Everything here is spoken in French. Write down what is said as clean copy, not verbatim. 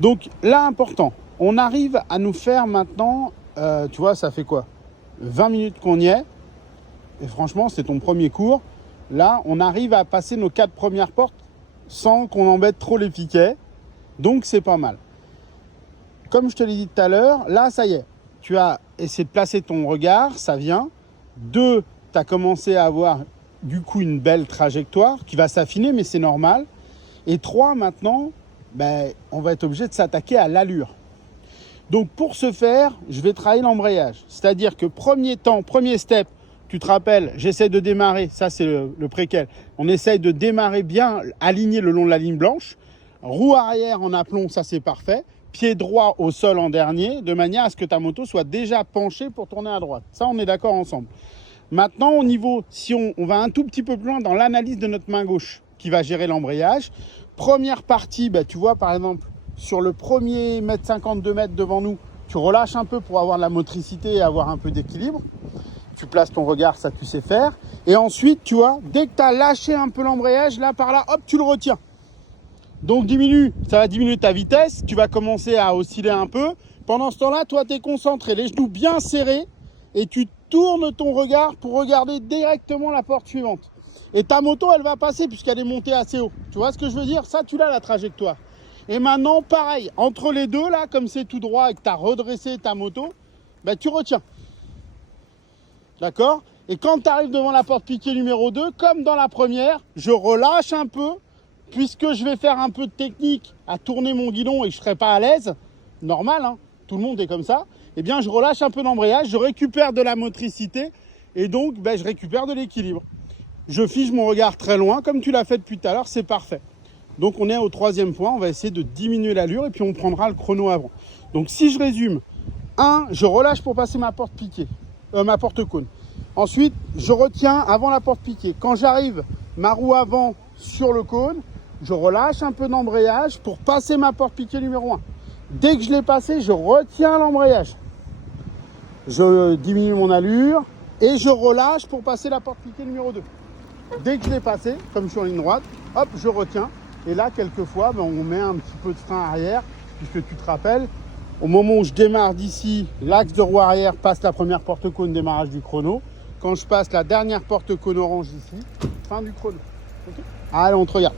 Donc là, important, on arrive à nous faire maintenant, tu vois, ça fait quoi, 20 minutes qu'on y est. Et franchement, c'est ton premier cours. Là, on arrive à passer nos 4 premières portes sans qu'on embête trop les piquets. Donc, c'est pas mal. Comme je te l'ai dit tout à l'heure, là, ça y est. Tu as essayé de placer ton regard, ça vient. 2, tu as commencé à avoir du coup une belle trajectoire qui va s'affiner, mais c'est normal. Et 3, maintenant, on va être obligé de s'attaquer à l'allure. Donc, pour ce faire, je vais travailler l'embrayage. C'est-à-dire que premier temps, premier step, tu te rappelles, j'essaie de démarrer, ça c'est le préquel. On essaye de démarrer bien aligné le long de la ligne blanche. Roue arrière en aplomb, ça c'est parfait. Pied droit au sol en dernier, de manière à ce que ta moto soit déjà penchée pour tourner à droite. Ça, on est d'accord ensemble. Maintenant, au niveau, si on va un tout petit peu plus loin dans l'analyse de notre main gauche qui va gérer l'embrayage. Première partie, tu vois par exemple, sur le premier mètre 50, 2 mètres devant nous, tu relâches un peu pour avoir de la motricité et avoir un peu d'équilibre. Tu places ton regard, ça tu sais faire. Et ensuite, tu vois, dès que tu as lâché un peu l'embrayage, là par là, hop, tu le retiens. Donc ça va diminuer ta vitesse, tu vas commencer à osciller un peu. Pendant ce temps-là, toi, tu es concentré, les genoux bien serrés et tu tournes ton regard pour regarder directement la porte suivante. Et ta moto, elle va passer puisqu'elle est montée assez haut. Tu vois ce que je veux dire? Ça, tu l'as la trajectoire. Et maintenant, pareil, entre les deux, là, comme c'est tout droit et que tu as redressé ta moto, tu retiens. D'accord? Et quand tu arrives devant la porte piquée numéro 2, comme dans la première, je relâche un peu, puisque je vais faire un peu de technique à tourner mon guidon et que je ne serai pas à l'aise, normal, hein, tout le monde est comme ça, eh bien je relâche un peu d'embrayage, je récupère de la motricité et donc je récupère de l'équilibre. Je fige mon regard très loin, comme tu l'as fait depuis tout à l'heure, c'est parfait. Donc on est au 3e point, on va essayer de diminuer l'allure et puis on prendra le chrono avant. Donc si je résume, 1, je relâche pour passer ma porte piquée. Ma porte cône. Ensuite, je retiens avant la porte piquée. Quand j'arrive ma roue avant sur le cône, je relâche un peu d'embrayage pour passer ma porte piquée numéro 1. Dès que je l'ai passé, je retiens l'embrayage. Je diminue mon allure et je relâche pour passer la porte piquée numéro 2. Dès que je l'ai passé, comme je suis en ligne droite, hop, je retiens. Et là, quelquefois, on met un petit peu de frein arrière, puisque tu te rappelles, au moment où je démarre d'ici, l'axe de roue arrière passe la première porte-cône, démarrage du chrono. Quand je passe la dernière porte-cône orange ici, fin du chrono. Okay. Allez, on te regarde.